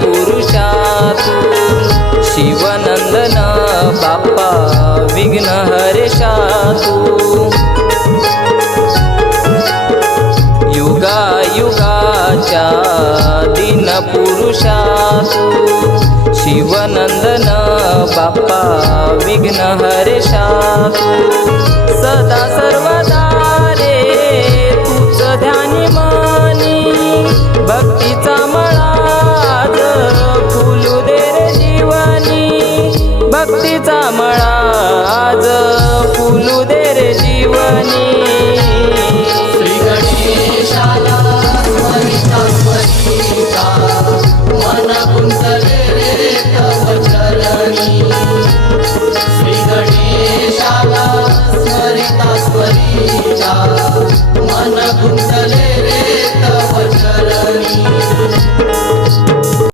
पुरुषा तू शिवनंदन बाप्पा विघ्न हरेशा तू युगा युगाच्या दीन पुरुषा तू शिवनंदन बाप्पा विघ्न हरेशा तू सदा सर्वदा रे तूच ध्यानी मनी भक्तीचा मळा आज फुलू दे रे जीवनी भक्तीचा मळा आज फुलू दे रे जीवनी श्री गणेशाला स्मरिता स्मरिता मन गुंतले रे तव चरणी श्री गणेशाला स्मरिता स्मरिता मन गुंतले